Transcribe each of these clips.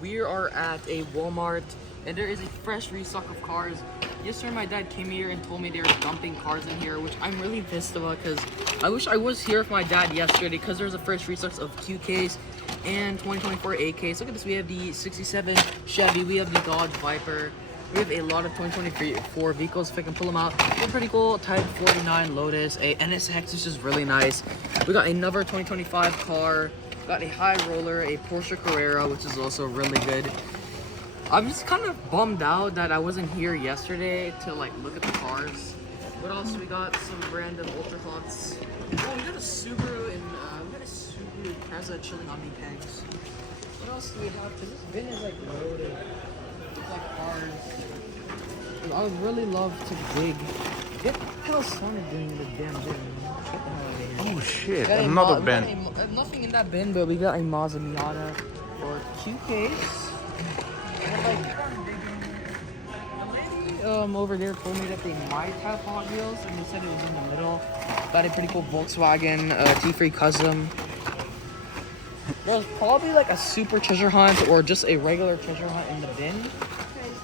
we are at a Walmart and there is a fresh restock of cars. Yesterday my dad came here and told me they were dumping cars in here, which I'm really pissed about because I wish I was here with my dad yesterday because there's a fresh restock of QKs and 2024 AKs. Look at this, we have the 67 Chevy, we have the Dodge Viper, we have a lot of 2024 vehicles if I can pull them out. They're pretty cool. Type 49 Lotus, a NSX, which is really nice. We got another 2025 car. Got a high roller, a Porsche Carrera, which is also really good. I'm just kind of bummed out that I wasn't here yesterday to like look at the cars. What else? We got some random ultra hauts. Oh, we got a Subaru and we got a Subaru Impreza chilling on the pegs. What else do we have? Cause this bin is like loaded with like cars. I would really love to dig. Get the hell started doing the damn bin. Get the hell out of here. Oh shit, another bin. Nothing in that bin, but we got a Mazda Miata for QKs. The lady over there told me that they might have Hot Wheels, and they said it was in the middle. Got a pretty cool Volkswagen T3 Custom. There's probably like a super treasure hunt or just a regular treasure hunt in the bin.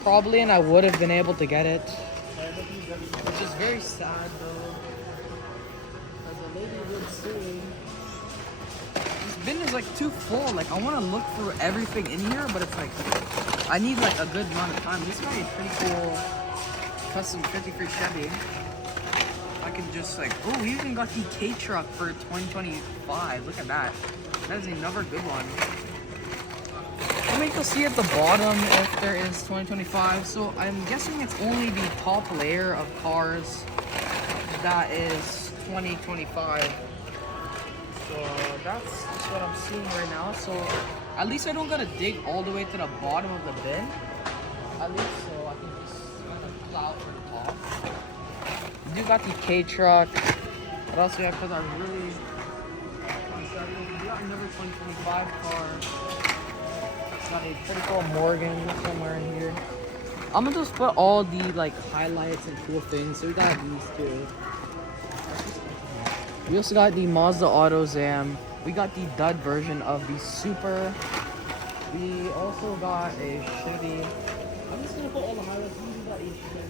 Probably, and I would have been able to get it. Which is very sad though. As a lady would say, this bin is like too full. Like I want to look for everything in here, but it's like I need like a good amount of time. This guy is pretty cool. Custom 53 Chevy. I can just like, oh, we even got the K truck for 2025. Look at that. That is another good one. I think you'll see at the bottom if there is 2025. So I'm guessing it's only the top layer of cars that is 2025. So that's just what I'm seeing right now. So at least I don't gotta dig all the way to the bottom of the bin. At least so I can just kind of plow for the top. We do got the K truck. What else do we have? Because I really we got another 2025 car. Got a pretty cool Morgan somewhere in here. I'm gonna just put all the like highlights and cool things. So we got these two. We also got the Mazda Auto Zam. We got the dud version of the Super. We also got a Chevy. I'm just gonna put all the highlights. We got a Chevy.